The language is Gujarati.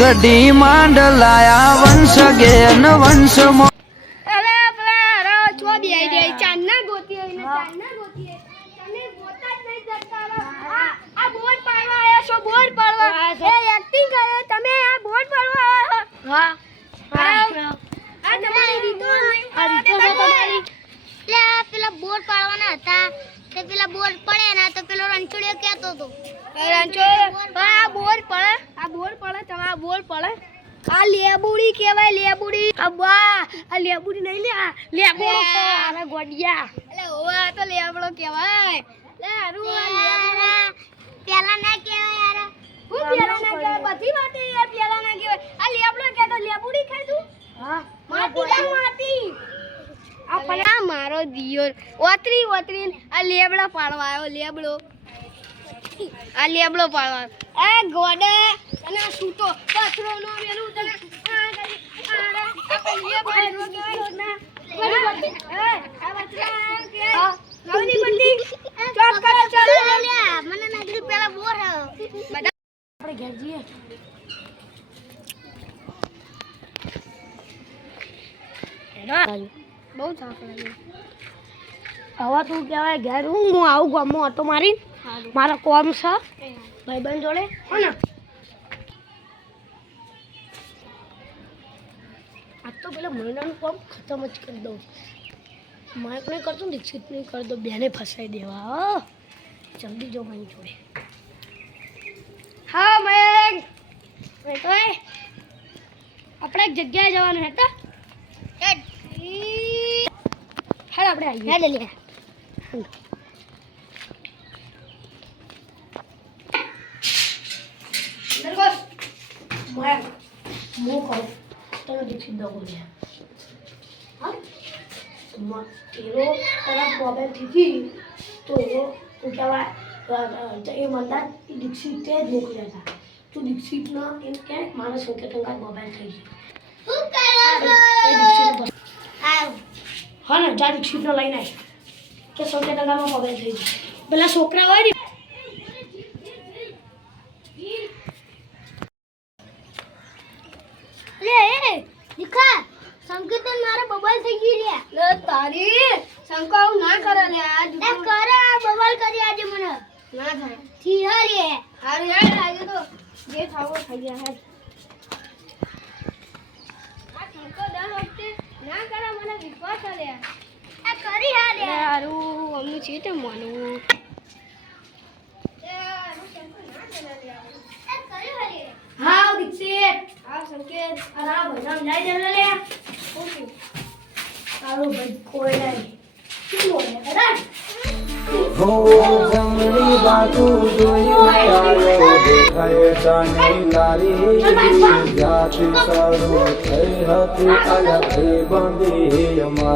કઢી માંડ લાયા વંશ ગેન વંશ મો અલે પેલા રો છો બી આઈ ગઈ ચાંદના ગોતી ને ચાંદના ગોતી તમે ગોતા જ નહીં જતા આ બોર્ડ પાડવા આયા છો બોર્ડ પાડવા એ એક્ટિંગ કરે તમે આ બોર્ડ પાડવા આયા હા આ તમારી રીતો આ રીતો છે તમારી લે પેલા બોર્ડ પાડવાના હતા તે પેલા બોર્ડ પડે ના તો પેલો રણછોડિયો કહેતો હતો રણછોડિયો આ બોર્ડ પડે તમારા બોર્ડ પડે આ લેબુડી કહેવાય લેબુડી અબા આ લેબુડી નહીં લે આ લેબોડો છે અરે ગોડિયા એટલે ઓવા તો લેબડો કહેવાય લે અરુ આ લેબડો પેલા ના કહેવાય યાર હું પેલા ના કહેવાય બધી વાતે યાર પેલા ના કહેવાય આ લેબડો કહેતો લેબુડી ખાઈ તું હા માટી જા માટી આ પલા મારો દિયોર ઓતરી આ લેબડો પાડવા આવ્યો લેબડો આ લેબડો પાડવા એ ગોડે અને સૂતો કચરો નો વેલું તને આ કરી આ લેબડો ના આ બચરા કે નવની બંદી ચોક કરે ચાલે લે મને નાગરી પેલા બોર બધા આપણે ઘેર જઈએ એનો બહુ થાક લાગ્યો હવે તું કહેવાય ઘેર હું આવું ગામમાં ઓટો મારી મારા કોમ છે ભાઈબંધ જોડે હો ને આ તો પેલા મહિનાનું કોમ ખતમ જ કરી દઉં મારે નહીં કરતો દીક્ષિત નહીં કરી દો બેને ફસાઈ દેવા જલ્દી જો મારી જોડે હા મેં તો આપણે એક જગ્યાએ જવાનું હતા હેડ આપણે આવીએ હેડ લે દરગોસ મેં મો કહું તને દીક્ષિત દો બોલે હા માં એરો તારા પ્રોબ્લેમ થઈ તો તું કહેવાય એ મંદા દીક્ષિત તે જ મોકલ્યા હતા તું દીક્ષિતના એમ કે મારા સંકેતંગા મોબાઈલ થઈ ગયો શું કરો હા ને જા દીક્ષિતને લઈને આવી કે સંકેતંગામાં મોબાઈલ થઈ ગયો પેલા છોકરા હોય ને લે દીખા સંકેતન મારા મોબાઈલ થઈ ગઈ લે તારી શંકા ના કરે લે આજ કરે મોબાઈલ કરી આજે મને ના થાય થી હાલે હારે આજે તો જે થાવો થઈ ગયા હે આ શંકા દર વખતે ના કરે મને વિશ્વાસ આલે આ કરી હાલે હારું અમનું છે તે માનું એ આનું શંકા ના કરે લે આ કરી હાલે હા દીક્ષિત આ સંકેત આ ભજન લઈ દે લે ઓકે તારું ભાઈ કોઈ નહીં શું બોલે અરે હો જમણી બાજુ જોઈને આવ્યો દેખાય જાની લારી જાતિ શરૂ થઈ હતી અલગ બંધી અમારી